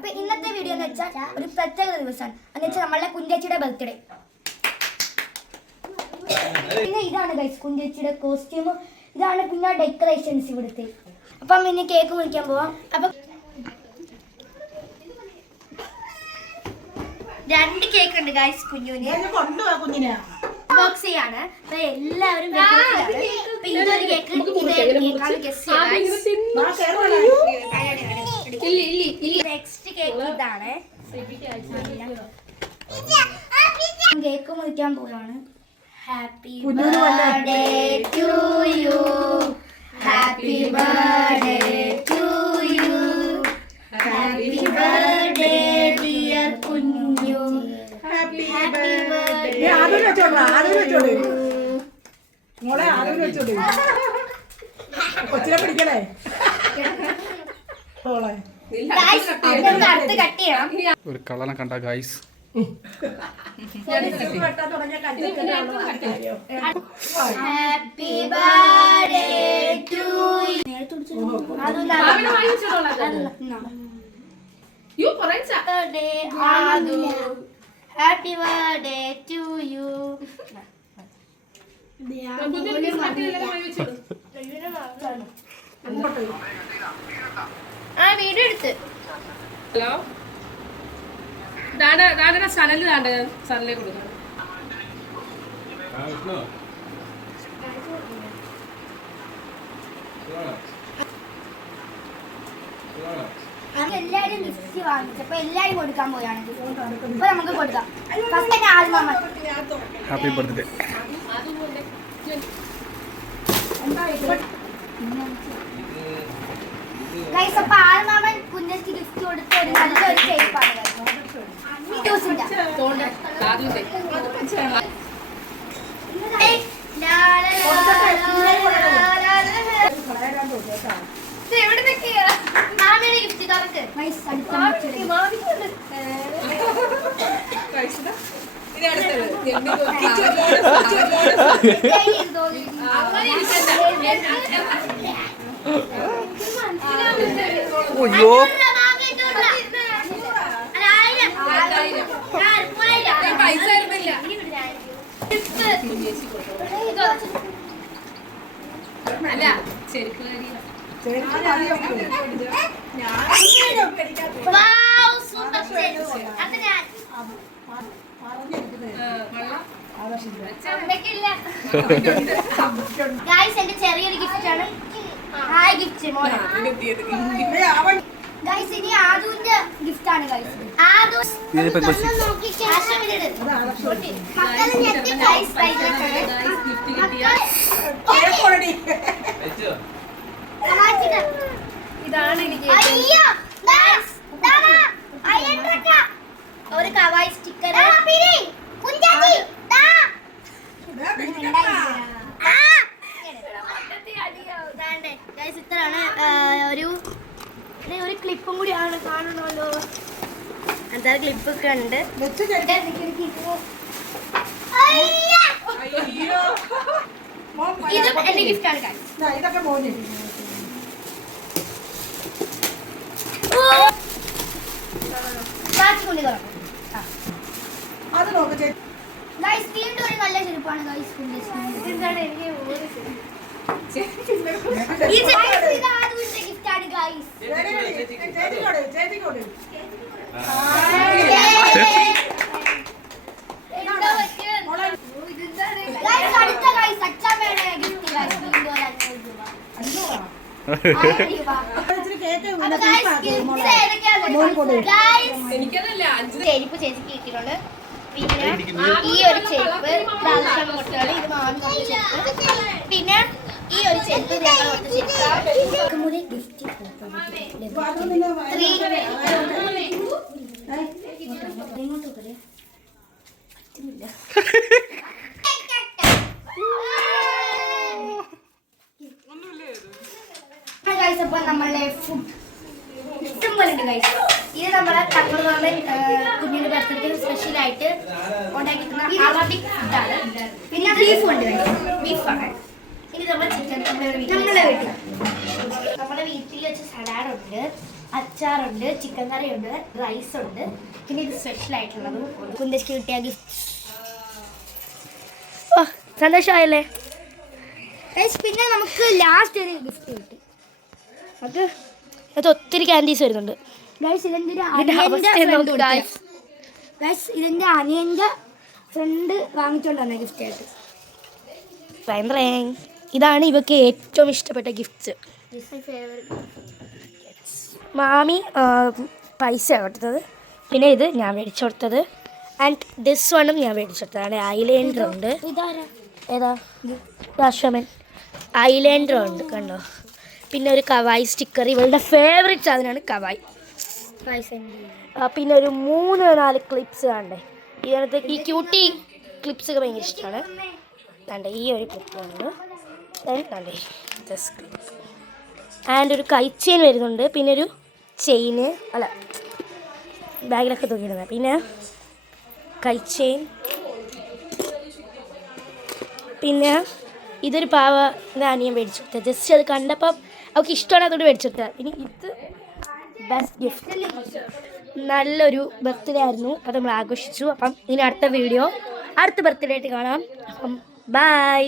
അപ്പൊ ഇന്നത്തെ വീഡിയോ എന്ന് വെച്ചാൽ ഒരു പ്രത്യേക ദിവസമാണ്. എന്ന് വെച്ചാൽ നമ്മളുടെ കുഞ്ചേച്ചിയുടെ ബർത്ത്ഡേ. പിന്നെ ഇതാണ് ഗൈസ് കുഞ്ചേച്ചിയുടെ കോസ്റ്റ്യൂം. ഇതാണ് പിന്നെ ഡെക്കറേഷൻസ് ഇവിടുത്തെ. അപ്പം ഇനി കേക്ക് മുറിക്കാൻ പോവാം. അപ്പൊ 2 കേക്ക് ഉണ്ട് ഗൈസ് കുഞ്ഞുവിന്. ബോക്സ് ചെയ്യാണ്. അപ്പൊ എല്ലാവരും ഇതൊരു കേക്ക് നെക്സ്റ്റ് കേക്ക് ഇതാണ്. കേക്ക് മുറിക്കാൻ പോവാണ്. Happy birthday to you, happy birthday to you, happy birthday dear Kunju, happy birthday. ആദ്യം വെച്ചോളൂ മോളെ, ആദ്യം വെച്ചോളൂ. കൊച്ചിനെ പിടിക്കണേ മോളെ. ഒരു കളനെ കണ്ട guys happy birthday to you, happy birthday to you. ആ വീഡിയോ എടുത്ത്. ഹലോ ദാദാ സനല് ദാണ്ട സനലേ കൊടുക്കണം. എല്ലാരും ഗിഫ്റ്റ് വാങ്ങിച്ചപ്പോ എല്ലാരും കൊടുക്കാൻ പോയാണ്. ഇപ്പൊ നമുക്ക് കൊടുക്കാം. ഫസ്റ്റ് ആൽമാമൻ ഹാപ്പി ബർത്ത്ഡേ. ഗൈസ് അപ്പൊ ആൽമാമൻ കുഞ്ഞിക്ക് ഗിഫ്റ്റ് കൊടുത്ത ഒരു നല്ലൊരു ഷേപ്പാണ്. മാമിയുടെ ഗിഫ്റ്റ് തുറക്ക്. അയ്യോ പൈസ തരുന്നില്ല. അല്ല ശരിക്കും എന്റെ ചെറിയൊരു ഗിഫ്റ്റ് ആണ്. ഹായ് ഗിഫ്റ്റ് മോനെ. ഗൈസ് ഇനി ആദുവിന്റെ ഗിഫ്റ്റ് ആണ്. ഗൈസ് ആദു ഇതാണ് എനിക്ക് ഒരു കവായി സ്റ്റിക്കർ. ഇത്രയാണ്. ഒരു ക്ലിപ്പും കൂടിയാണ്, കാണണമല്ലോ. എന്താ ക്ലിപ്പൊക്കെ ഉണ്ട്. ഇത് എന്റെ ഗിഫ്റ്റാണ്. ഇതൊക്കെ മോനെ അത് നോക്ക്. വീണ്ടും ഒരു നല്ല ചെരുപ്പാണ് ഗൈസ്. എന്താണ് എനിക്ക് ഗിഫ്റ്റാണ് ഗൈസ്. അടുത്ത ഗൈസ് അച്ഛമ്മയുടെ ഗിഫ്റ്റ് ഗൈസ്. ചെരുപ്പ് ചേച്ചിക്ക് കിട്ടിയിട്ടുണ്ട്. പിന്നെ ഈ ഒരു ചെരുപ്പ് മുട്ടാണ്. ഇത് മാമി ചെരുപ്പ്. പിന്നെ ഈ ഒരു ചെരുപ്പ് ഗിഫ്റ്റ് അപ്പൊ നമ്മളെ ഫുഡ് ഇഷ്ടം പോലെ ഉണ്ട് ഗൈസ്. ഇത് നമ്മളെ തമിഴ്നാടൻ കുഞ്ഞിന്റെ ബർത്ത്ഡേക്ക് സ്പെഷ്യലായിട്ട് ഉണ്ടാക്കിയിട്ടുള്ള അറബിക് ഫുഡാണ്. പിന്നെ ബീഫ് ഉണ്ട്, ബീഫാണ്. ഇനി നമ്മൾ ചിക്കൻ നമ്മുടെ വീട്ടിൽ വെച്ച സലാഡ് ഉണ്ട്. അച്ചാറുണ്ട്, ചിക്കൻ കറിയുണ്ട്, റൈസ് ഉണ്ട്, പിന്നെ ഇത് സ്പെഷ്യൽ ആയിട്ടുള്ളതും കുന്തശ്ശിക്ക് കിട്ടിയ ഗിഫ്റ്റ്. ഓ സന്തോഷമായല്ലേ? പിന്നെ നമുക്ക് ലാസ്റ്റ് ഒരു ഗിഫ്റ്റ് കിട്ടി. അത് ഒത്തിരി ക്യാൻഡീസ് വരുന്നുണ്ട്. ഇതിൻ്റെ അനിയൻ്റെ ഫ്രണ്ട് വാങ്ങിച്ചുകൊണ്ട് വന്ന ഗിഫ്റ്റ് ആയിട്ട്. ഇതാണ് ഇവക്ക് ഏറ്റവും ഇഷ്ടപ്പെട്ട ഗിഫ്റ്റ്സ്. മാമി പൈസ കൊടുത്തത്, പിന്നെ ഇത് ഞാൻ മേടിച്ചു കൊടുത്തത്, ആൻഡ് ദിസ് വണ്ണും ഞാൻ മേടിച്ചു കൊടുത്തതാണ്. ഐലൈനർ ഉണ്ട്. ഏതാ? അശ്വമൻ ഐലൈനർ ഉണ്ട്, കണ്ടോ? പിന്നെ ഒരു കവായി സ്റ്റിക്കർ, ഇവളുടെ ഫേവറേറ്റ് സാധനമാണ് കവായി. പിന്നെ ഒരു 3-4 ക്ലിപ്സ് കണ്ടേ. ഇതിനകത്ത് ഈ ക്യൂട്ടി ക്ലിപ്സ് ഒക്കെ ഭയങ്കര ഇഷ്ടമാണ്. കണ്ടേ ഈ ഒരു ക്ലിപ്പ് ഉണ്ട്, കണ്ടേ ദിസ് ക്ലിപ്പ്, ആൻഡ് ഒരു കൈ ചെയിൻ വരുന്നുണ്ട്, പിന്നെ ഒരു ചെയിന് അല്ല ബാഗിലൊക്കെ തൂക്കിയിടുന്നത്, പിന്നെ കൈ ചെയിൻ, പിന്നെ ഇതൊരു പാവ അനിയൻ മേടിച്ചു കൊടുത്തത്. ജസ്റ്റ് അത് കണ്ടപ്പം അവൾക്ക് ഇഷ്ടമാണ്, അതുകൊണ്ട് മേടിച്ചു കൊടുത്തത്. പിന്നെ ഇത് ബെസ്റ്റ് ഗിഫ്റ്റ്. നല്ലൊരു ബർത്ത്ഡേ ആയിരുന്നു, അത് നമ്മൾ ആഘോഷിച്ചു. അപ്പം ഇനി അടുത്ത വീഡിയോ അടുത്ത ബർത്ത്ഡേ ആയിട്ട് കാണാം. അപ്പം ബൈ.